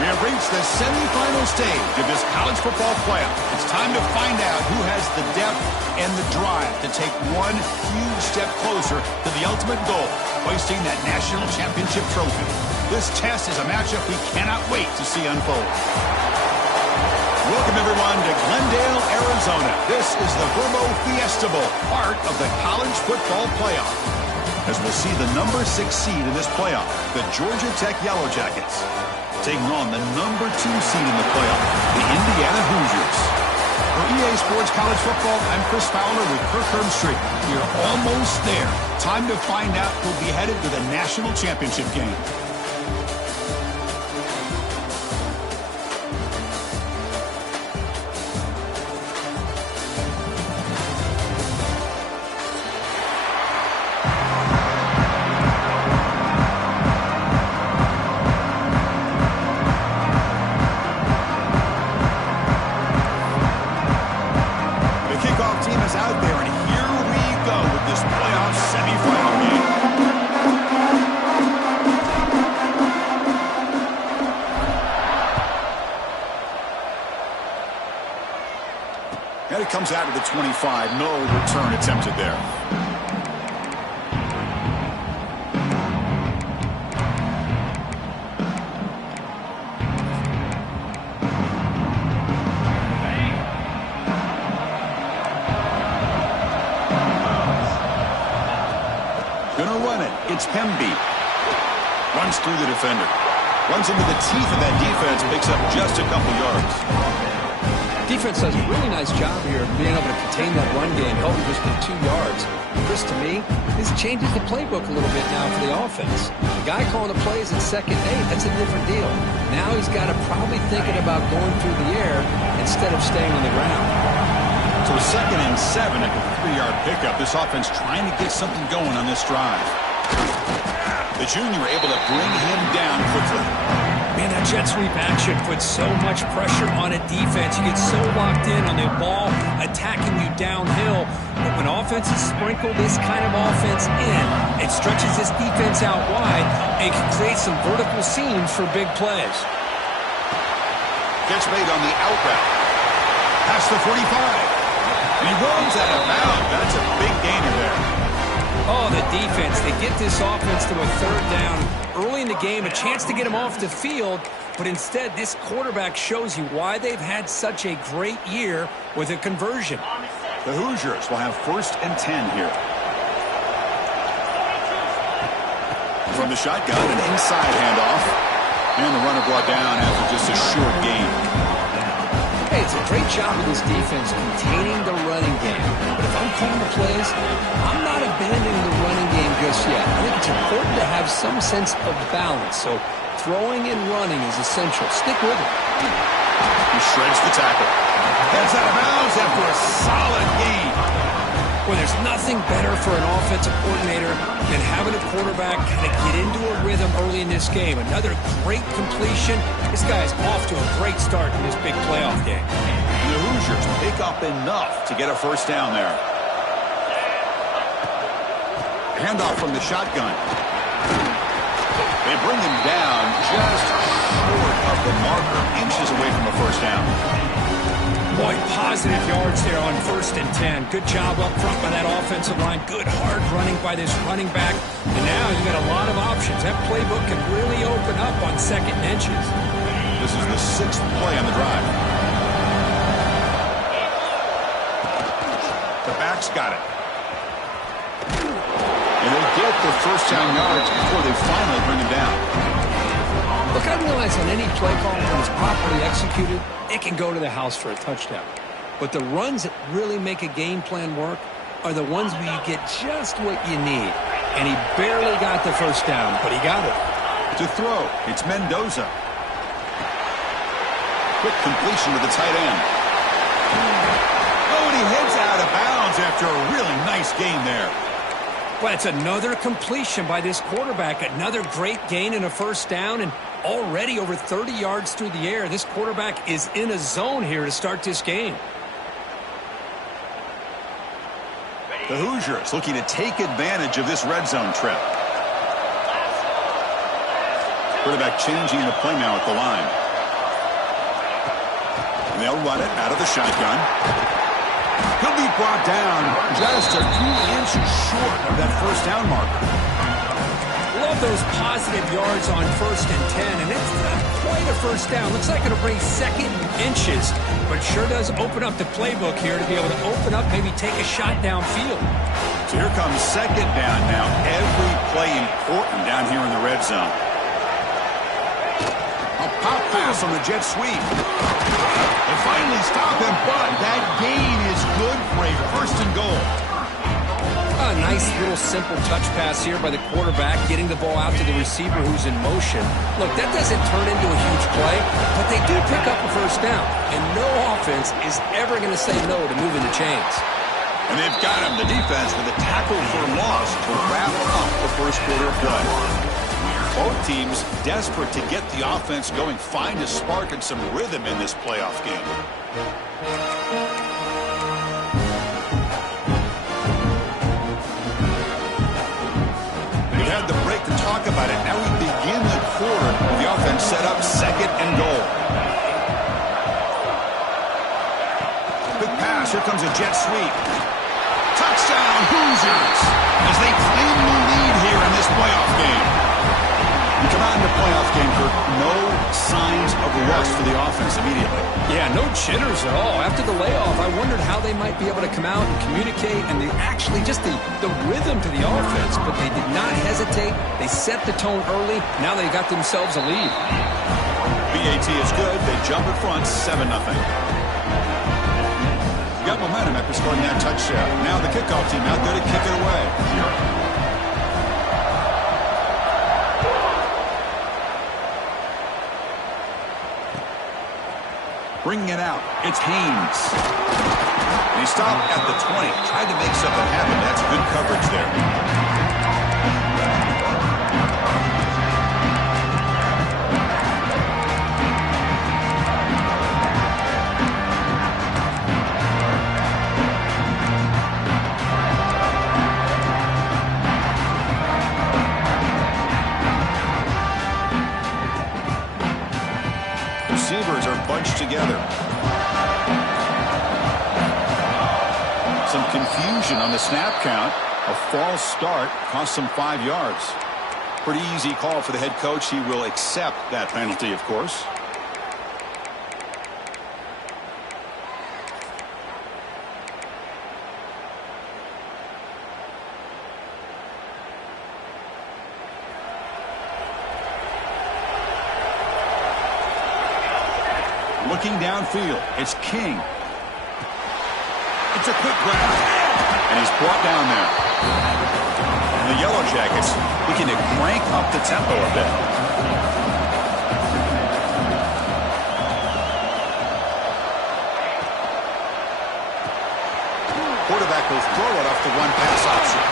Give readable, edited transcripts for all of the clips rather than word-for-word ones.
We have reached the semifinal stage of this college football playoff. It's time to find out who has the depth and the drive to take one huge step closer to the ultimate goal, hoisting that national championship trophy. This test is a matchup we cannot wait to see unfold. Welcome, everyone, to Glendale, Arizona. This is the Verbo Fiesta Bowl, part of the college football playoff. As we'll see the number 6 seed in this playoff, the Georgia Tech Yellow Jackets, taking on the number 2 seed in the playoff, the Indiana Hoosiers. For EA Sports College Football, I'm Chris Fowler with Kirk Herbstreit. We're almost there. Time to find out who'll be headed to the national championship game. And it comes out of the 25. No return attempted there. Gonna run it. It's Pemby. Runs through the defender. Runs into the teeth of that defense. Picks up just a couple yards. Defense does a really nice job here of being able to contain that run game, helping just with 2 yards. Chris, to me, this changes the playbook a little bit now for the offense. The guy calling the plays at 2nd and 8, that's a different deal. Now he's got to probably thinking about going through the air instead of staying on the ground. So 2nd and 7 at the 3-yard pickup. This offense trying to get something going on this drive. The junior able to bring him down quickly. Man, that jet sweep action puts so much pressure on a defense. You get so locked in on the ball attacking you downhill. But when offenses sprinkle this kind of offense in, it stretches this defense out wide and can create some vertical seams for big plays. Catch made on the out route. Past the 45. And he rolls out of bounds. That's a big gainer there. Oh, the defense. They get this offense to a 3rd down early in the game, a chance to get him off the field, but instead this quarterback shows you why they've had such a great year with a conversion. The Hoosiers will have 1st and 10 here. From the shotgun, an inside handoff. And the runner brought down after just a short gain. Hey, it's a great job of this defense containing the running game. But if I'm calling the plays, I'm not abandoning the running game just yet. I think it's important to have some sense of balance. So throwing and running is essential. Stick with it. He shreds the tackle. Heads out of bounds after a solid gain. Well, there's nothing better for an offensive coordinator than having a quarterback kind of get into a rhythm early in this game. Another great completion. This guy is off to a great start in this big playoff game. The Hoosiers pick up enough to get a 1st down there. Handoff from the shotgun. They bring him down just short of the marker, inches away from a 1st down. Boy, positive yards there on 1st and 10. Good job up front by that offensive line. Good hard running by this running back. And now you got a lot of options. That playbook can really open up on 2nd and inches. This is the 6th play on the drive. The back's got it. And they get the 1st down yards before they finally bring him down. Look, I realize on any play call, when it's properly executed, it can go to the house for a touchdown. But the runs that really make a game plan work are the ones where you get just what you need. And he barely got the 1st down, but he got it. To throw, it's Mendoza. Quick completion to the tight end. Oh, and he heads out of bounds after a really nice gain there. Well, it's another completion by this quarterback. Another great gain and a 1st down, and already over 30 yards through the air. This quarterback is in a zone here to start this game. The Hoosiers looking to take advantage of this red zone trip. Quarterback changing the play now at the line. They'll run it out of the shotgun. He'll be brought down just a few inches short of that first down marker. Love those positive yards on 1st and 10, and it's not quite a first down. Looks like it'll bring second inches, but sure does open up the playbook here to be able to open up, maybe take a shot downfield. So here comes second down now. Every play important down here in the red zone. A pop pass on the jet sweep. They finally stop him, but that gain is good for a 1st and goal. A nice little simple touch pass here by the quarterback, getting the ball out to the receiver who's in motion. Look, that doesn't turn into a huge play, but they do pick up a first down, and no offense is ever going to say no to moving the chains. And they've got him, the defense, with a tackle for loss to wrap up the first quarter of play. Both teams desperate to get the offense going, find a spark and some rhythm in this playoff game. We've had the break to talk about it. Now we begin the quarter with the offense set up 2nd and goal. Quick pass. Here comes a jet sweep. Touchdown, Hoosiers, as they claim the lead here in this playoff game. We come out in the playoff game, Kirk. No signs of rust for the offense immediately. Yeah, no jitters at all. After the layoff, I wondered how they might be able to come out and communicate, and they actually just the rhythm to the offense, but they did not hesitate. They set the tone early. Now they got themselves a lead. BAT is good. They jump in front, 7-0. Got momentum after scoring that touchdown. Now the kickoff team out there to kick it away. Bringing it out, it's Haynes. And he stopped at the 20. Tried to make something happen. That's good coverage there. Receivers are bunched together. Some confusion on the snap count. A false start cost them 5 yards. Pretty easy call for the head coach. He will accept that penalty, of course. Looking downfield, it's King. It's a quick grab, and he's brought down there. And the Yellow Jackets looking to crank up the tempo a bit. Quarterback will throw it off the one-pass option.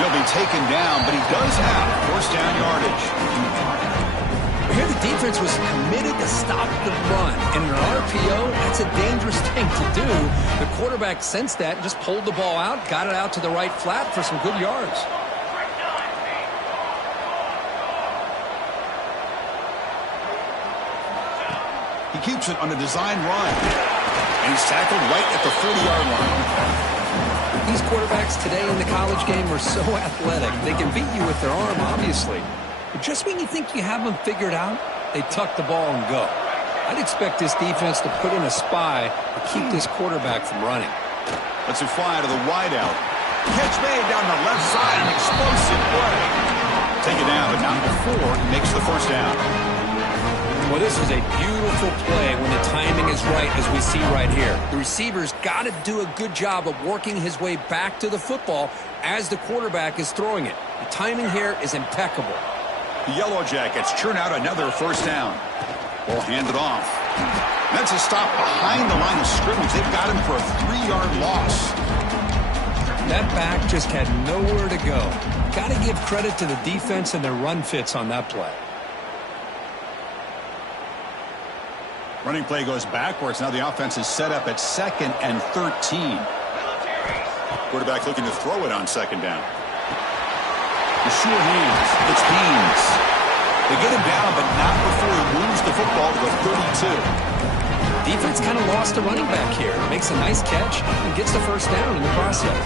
He'll be taken down, but he does have 1st down yardage. Here the defense was committed to stop the run. In an RPO, that's a dangerous thing to do. The quarterback sensed that and just pulled the ball out, got it out to the right flat for some good yards. He keeps it on a design run. And he's tackled right at the 40-yard line. These quarterbacks today in the college game are so athletic. They can beat you with their arm, obviously. But just when you think you have them figured out, they tuck the ball and go. I'd expect this defense to put in a spy to keep this quarterback from running. Let's fly to the wideout. Catch made down the left side, an explosive play. Take it down, but not before he makes the 1st down. Well, this is a beautiful play when the timing is right, as we see right here. The receiver's got to do a good job of working his way back to the football as the quarterback is throwing it. The timing here is impeccable. The Yellow Jackets churn out another 1st down. Ball handed off. That's a stop behind the line of scrimmage. They've got him for a 3-yard loss. That back just had nowhere to go. Got to give credit to the defense and their run fits on that play. Running play goes backwards. Now the offense is set up at 2nd and 13. Quarterback looking to throw it on 2nd down. The sure hands. It's Haynes. They get him down, but not before he moves the football to the 32. Defense kind of lost the running back here. Makes a nice catch and gets the first down in the process.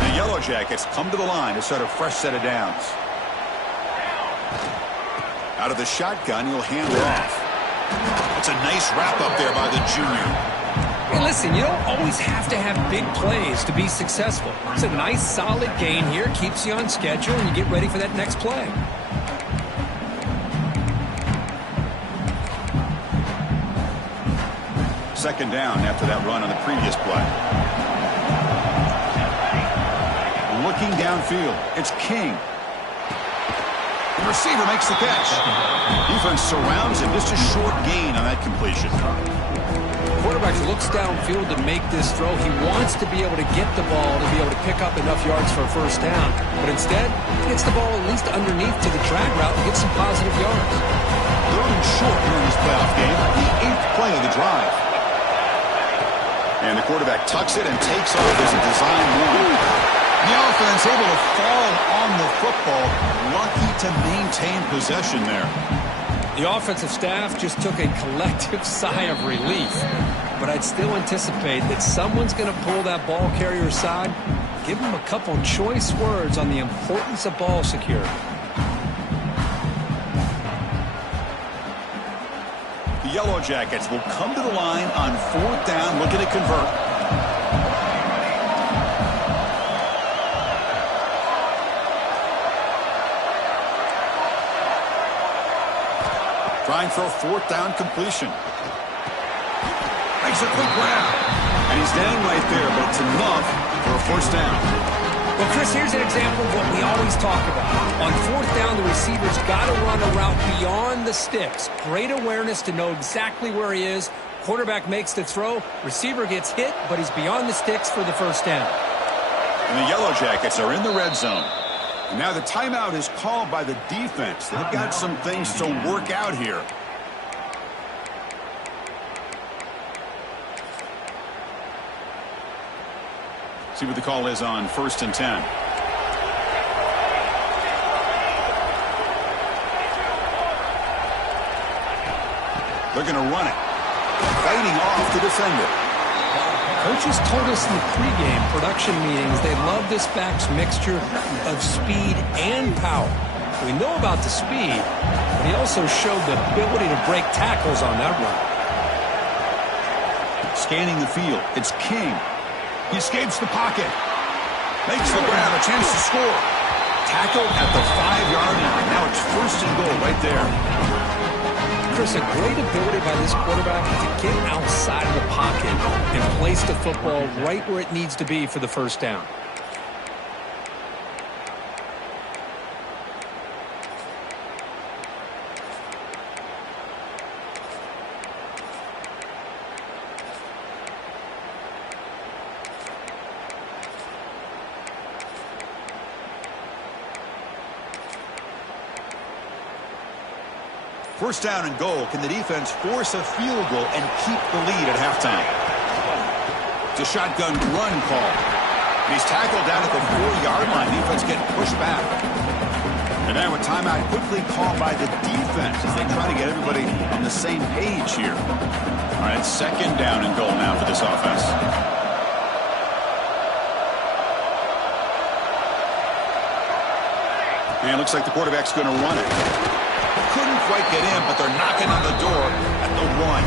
The Yellow Jackets come to the line to start a fresh set of downs. Out of the shotgun, he'll hand it off. It's a nice wrap up there by the junior. Hey, listen, you don't always have to have big plays to be successful. It's a nice, solid gain here. Keeps you on schedule, and you get ready for that next play. Second down after that run on the previous play. Looking downfield, it's King. The receiver makes the catch. Defense surrounds him. Just a short gain on that completion. Quarterback looks downfield to make this throw. He wants to be able to get the ball to be able to pick up enough yards for a first down. But instead, he gets the ball at least underneath to the drag route and gets some positive yards. Third and short here in this playoff game. The 8th play of the drive. And the quarterback tucks it and takes off as a design run. The offense able to fall on the football. Lucky to maintain possession there. The offensive staff just took a collective sigh of relief. But I'd still anticipate that someone's going to pull that ball carrier aside. Give him a couple choice words on the importance of ball security. The Yellow Jackets will come to the line on 4th down, looking to convert. Trying for a 4th down completion. Makes a quick grab. And he's down right there, but it's enough for a first down. Well, Chris, here's an example of what we always talk about. On 4th down, the receiver's got to run a route beyond the sticks. Great awareness to know exactly where he is. Quarterback makes the throw. Receiver gets hit, but he's beyond the sticks for the first down. And the Yellow Jackets are in the red zone. And now the timeout is called by the defense. They've got some things to work out here. See what the call is on 1st and 10. They're going to run it. Fighting off the defender. Coaches told us in the pregame production meetings they love this back's mixture of speed and power. We know about the speed, but he also showed the ability to break tackles on that run. Scanning the field, it's King. He escapes the pocket. Makes the grab, a chance to score. Tackled at the 5-yard line. Now it's 1st and goal right there. Chris, a great ability by this quarterback to get outside of the pocket and place the football right where it needs to be for the first down. First down and goal. Can the defense force a field goal and keep the lead at halftime? It's a shotgun run call. He's tackled down at the 4-yard line. Defense getting pushed back. And now a timeout quickly called by the defense as they try to get everybody on the same page here. All right, 2nd down and goal now for this offense. And it looks like the quarterback's going to run it. Couldn't quite get in, but they're knocking on the door at the 1.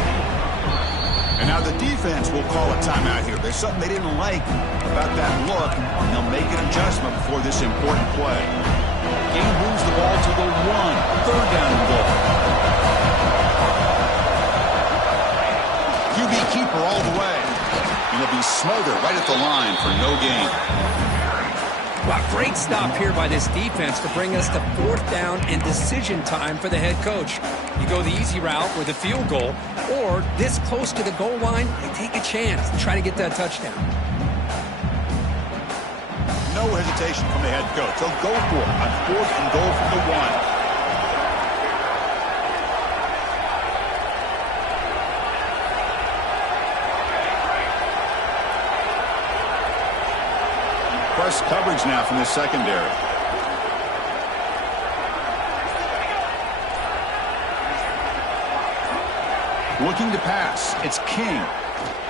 And now the defense will call a timeout here. There's something they didn't like about that look, and they'll make an adjustment before this important play. Game moves the ball to the 1. 3rd down and goal. QB keeper all the way. And he'll be smothered right at the line for no gain. Wow, great stop here by this defense to bring us to 4th down and decision time for the head coach. You go the easy route with a field goal, or this close to the goal line, they take a chance to try to get that touchdown. No hesitation from the head coach. They'll go for it on 4th and goal from the 1. Press coverage now from the secondary. Looking to pass. It's King.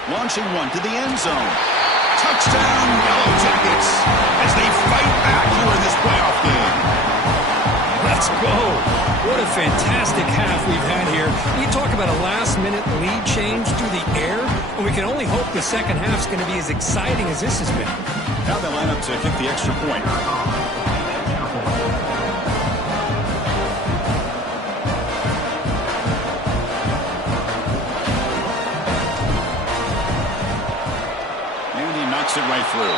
Launching one to the end zone. Touchdown, Yellow Jackets, as they fight back here in this playoff game. Let's go. What a fantastic half we've had here. We talk about a last-minute lead change through the air, and we can only hope the second half's going to be as exciting as this has been. Now they line up to kick the extra point. And he knocks it right through.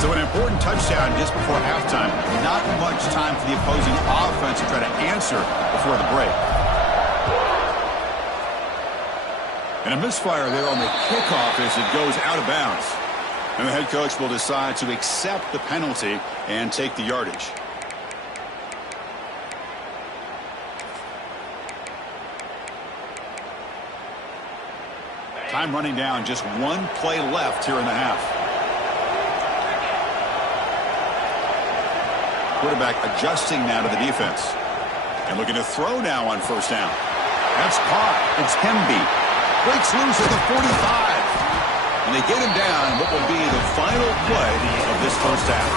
So an important touchdown just before halftime. Not much time for the opposing offense to try to answer before the break. And a misfire there on the kickoff as it goes out of bounds. And the head coach will decide to accept the penalty and take the yardage. Time running down, just one play left here in the half. Quarterback adjusting now to the defense. And looking to throw now on first down. That's caught. It's Hemby. Breaks loose at the 45. And they get him down what will be the final play of this first half.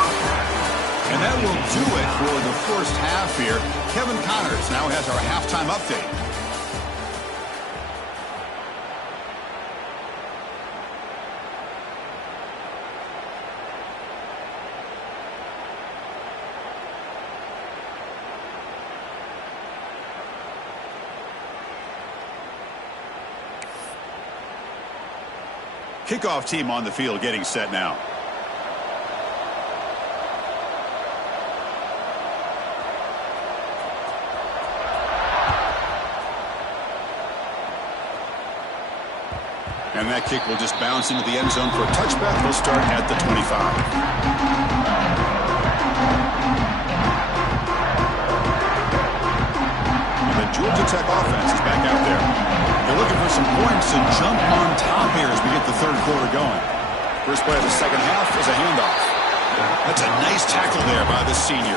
And that will do it for the first half here. Kevin Connors now has our halftime update. Kickoff team on the field getting set now. And that kick will just bounce into the end zone for a touchback. They'll start at the 25. The Georgia Tech offense is back out there. They're looking for some points to jump on top here as we get the third quarter going. First play of the second half is a handoff. That's a nice tackle there by the senior.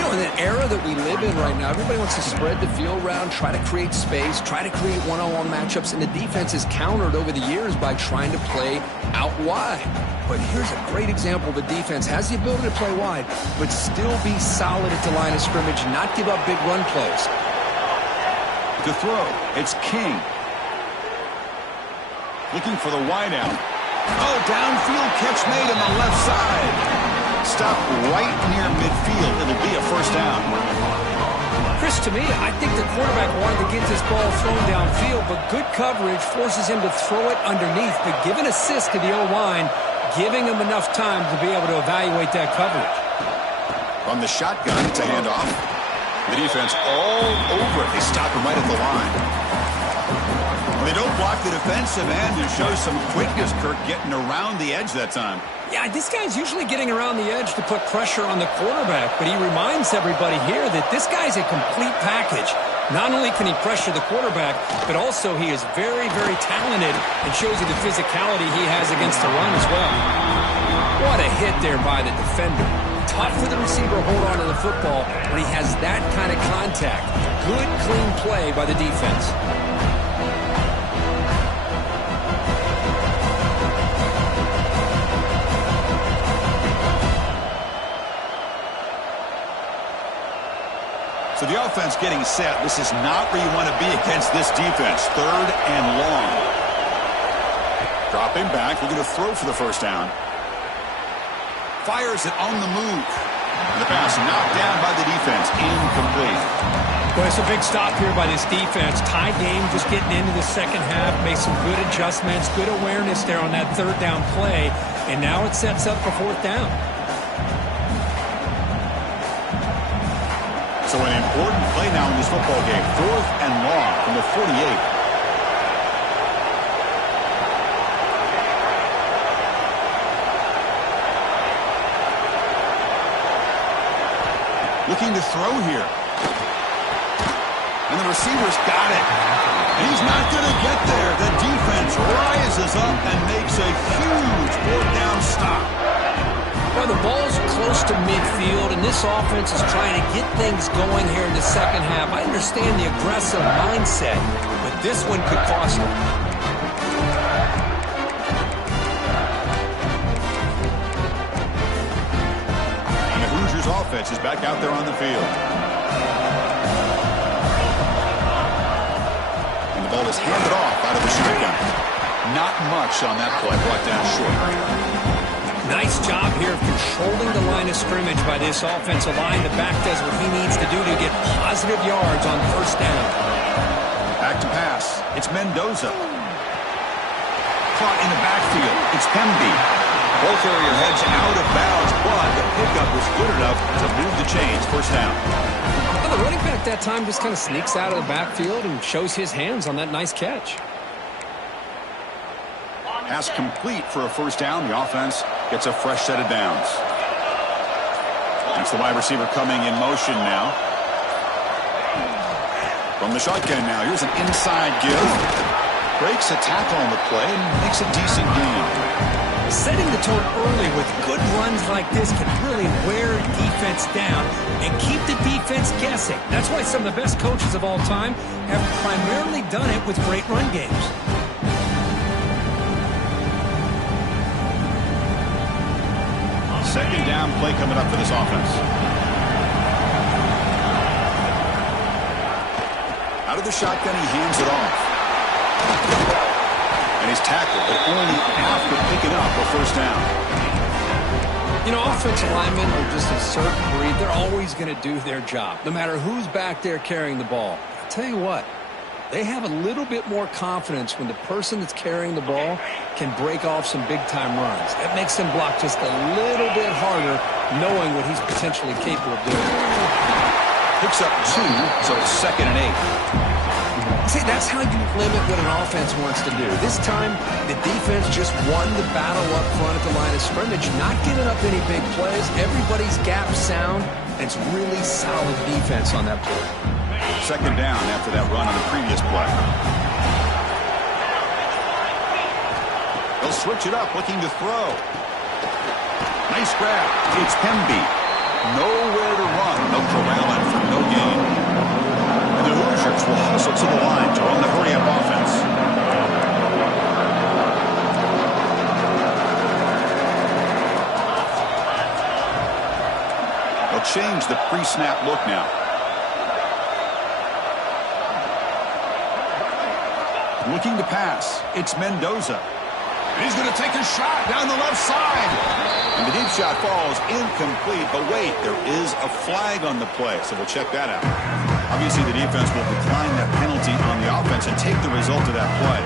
You know, in the era that we live in right now, everybody wants to spread the field around, try to create space, try to create one-on-one matchups, and the defense is countered over the years by trying to play out wide. But here's a great example. The defense has the ability to play wide, but still be solid at the line of scrimmage, not give up big run plays. To throw, it's King. Looking for the wideout. Oh, downfield catch made on the left side. Stop right near midfield. It'll be a first down. Chris, to me, I think the quarterback wanted to get this ball thrown downfield, but good coverage forces him to throw it underneath. But give an assist to the O-line, giving him enough time to be able to evaluate that coverage. From the shotgun, it's a handoff. The defense all over it. They stop him right at the line. They don't block the defensive end and show some quickness, Kirk, getting around the edge that time. Yeah, this guy's usually getting around the edge to put pressure on the quarterback, but he reminds everybody here that this guy's a complete package. Not only can he pressure the quarterback, but also he is very, very talented and shows you the physicality he has against the run as well. What a hit there by the defender. Tough for the receiver to hold on to the football when he has that kind of contact. Good, clean play by the defense. So the offense getting set. This is not where you want to be against this defense. Third and long. Dropping back. We're going to throw for the first down. Fires it on the move. And the pass knocked down by the defense. Incomplete. Well, it's a big stop here by this defense. Tie game, just getting into the second half. Made some good adjustments. Good awareness there on that third down play. And now it sets up for fourth down. So an important play now in this football game. Fourth and long from the 48. Looking to throw here. And the receiver's got it. He's not going to get there. The defense rises up and makes a huge fourth down stop. Well, the ball's close to midfield, and this offense is trying to get things going here in the second half. I understand the aggressive mindset, but this one could cost them. And the Hoosiers offense is back out there on the field. And the ball is handed off out of the shotgun. Not much on that play, brought down short. Nice job here of controlling the line of scrimmage by this offensive line. The back does what he needs to do to get positive yards on first down. Back to pass. It's Mendoza. Caught in the backfield. It's Pemby. Both area heads out of bounds, but the pickup was good enough to move the chains. First down. Well, the running back that time just kind of sneaks out of the backfield and shows his hands on that nice catch. Pass complete for a first down. The offense gets a fresh set of downs. That's the wide receiver coming in motion now. From the shotgun now. Here's an inside give. Breaks a tackle on the play and makes a decent gain. Setting the tone early with good runs like this can really wear defense down and keep the defense guessing. That's why some of the best coaches of all time have primarily done it with great run games. Second down play coming up for this offense. Out of the shotgun, he hands it off. And he's tackled, but only after picking up a first down. You know, offensive linemen are just a certain breed. They're always going to do their job, no matter who's back there carrying the ball. I'll tell you what, they have a little bit more confidence when the person that's carrying the ball can break off some big-time runs. That makes them block just a little bit harder, knowing what he's potentially capable of doing. Picks up 2, so it's 2nd and 8. See, that's how you limit what an offense wants to do. This time, the defense just won the battle up front at the line of scrimmage, not giving up any big plays. Everybody's gap sound, and it's really solid defense on that play. Second down after that run on the previous play. They'll switch it up, looking to throw. Nice grab. It's Pemby. Nowhere to run. No corral in for no gain. And the Hoosiers will hustle to the line to run the hurry-up offense. They'll change the pre-snap look now. Looking to pass. It's Mendoza. And he's going to take a shot down the left side. And the deep shot falls incomplete. But wait, there is a flag on the play, so we'll check that out. Obviously, the defense will decline that penalty on the offense and take the result of that play.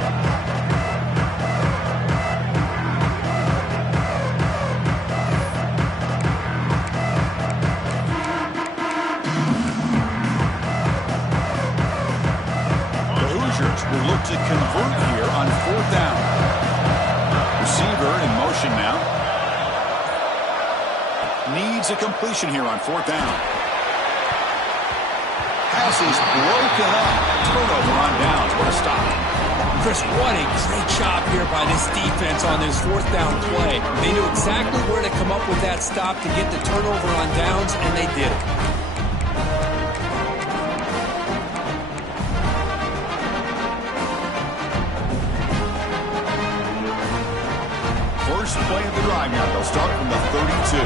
Will look to convert here on fourth down. Receiver in motion now. Needs a completion here on fourth down. Pass is broken up. Turnover on downs. What a stop. Chris, what a great job here by this defense on this fourth down play. They knew exactly where to come up with that stop to get the turnover on downs, and they did it. First play of the drive now. They'll start from the 32.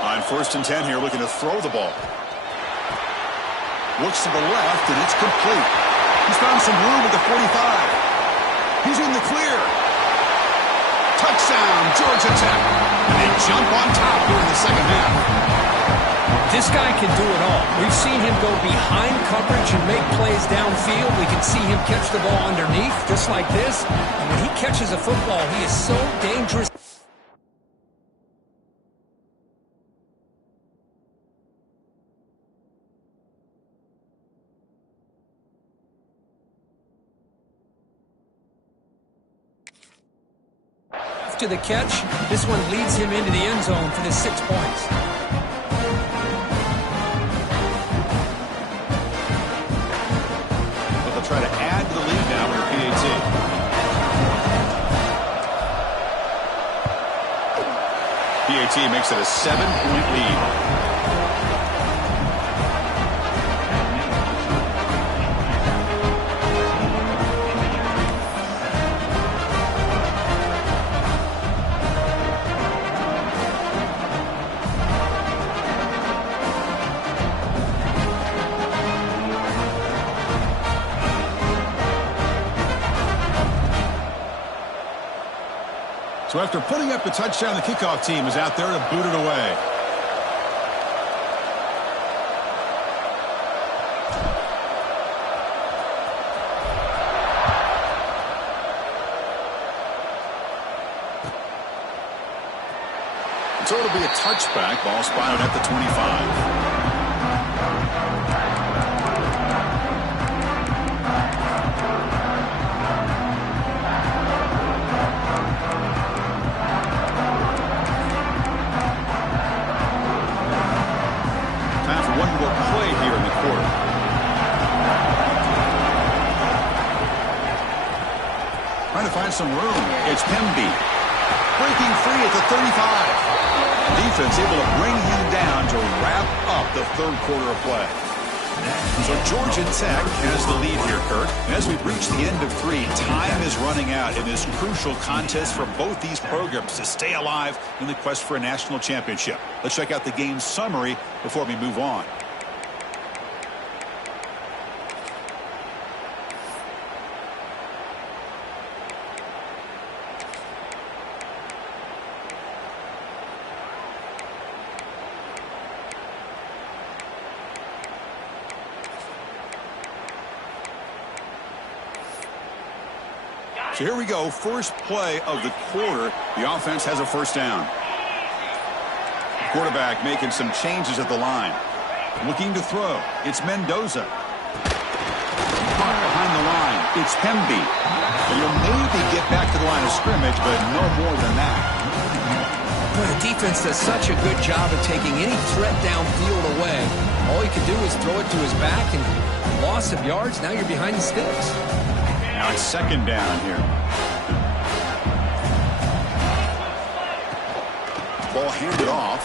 On 1st and 10 here, looking to throw the ball. Looks to the left, and it's complete. He's found some room at the 45. He's in the clear. Touchdown, Georgia Tech. And they jump on top here in the second half. This guy can do it all. We've seen him go behind coverage and make plays downfield. We can see him catch the ball underneath, just like this. And when he catches a football, he is so dangerous. After the catch, this one leads him into the end zone for the 6 points. Try to add to the lead now under PAT. JT makes it a 7-point lead. So after putting up the touchdown, the kickoff team is out there to boot it away. So it'll be a touchback. Ball spotted at the 25. Trying to find some room. It's Pemby. Breaking free at the 35. Defense able to bring him down to wrap up the third quarter of play. So Georgia Tech has the lead here, Kirk. And as we've reached the end of 3, time is running out in this crucial contest for both these programs to stay alive in the quest for a national championship. Let's check out the game summary before we move on. So here we go, first play of the quarter. The offense has a first down. Quarterback making some changes at the line. Looking to throw. It's Mendoza. Caught behind the line. It's Pemby. He'll maybe get back to the line of scrimmage, but no more than that. Well, the defense does such a good job of taking any threat downfield away. All you can do is throw it to his back, and loss of yards, now you're behind the sticks. Now it's second down here. Ball handed off.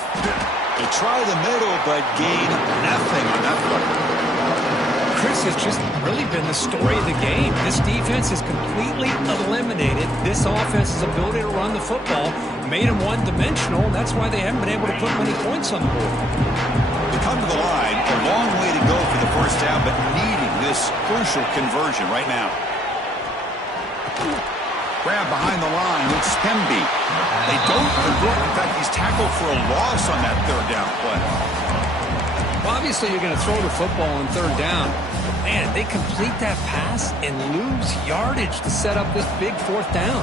They try the middle, but gain nothing on that play. Chris has just really been the story of the game. This defense has completely eliminated this offense's ability to run the football, made them one-dimensional, and that's why they haven't been able to put many points on the board. They come to the line, a long way to go for the first down, but needing this crucial conversion right now. Grab behind the line. It's Pemby. They don't convert. In fact, he's tackled for a loss on that third down play. Well, obviously, you're going to throw the football on third down. Man, they complete that pass and lose yardage to set up this big fourth down.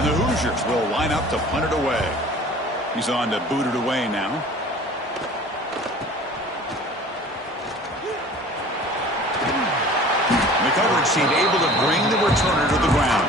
And the Hoosiers will line up to punt it away. He's on to boot it away now. The coverage team able to bring the returner to the ground.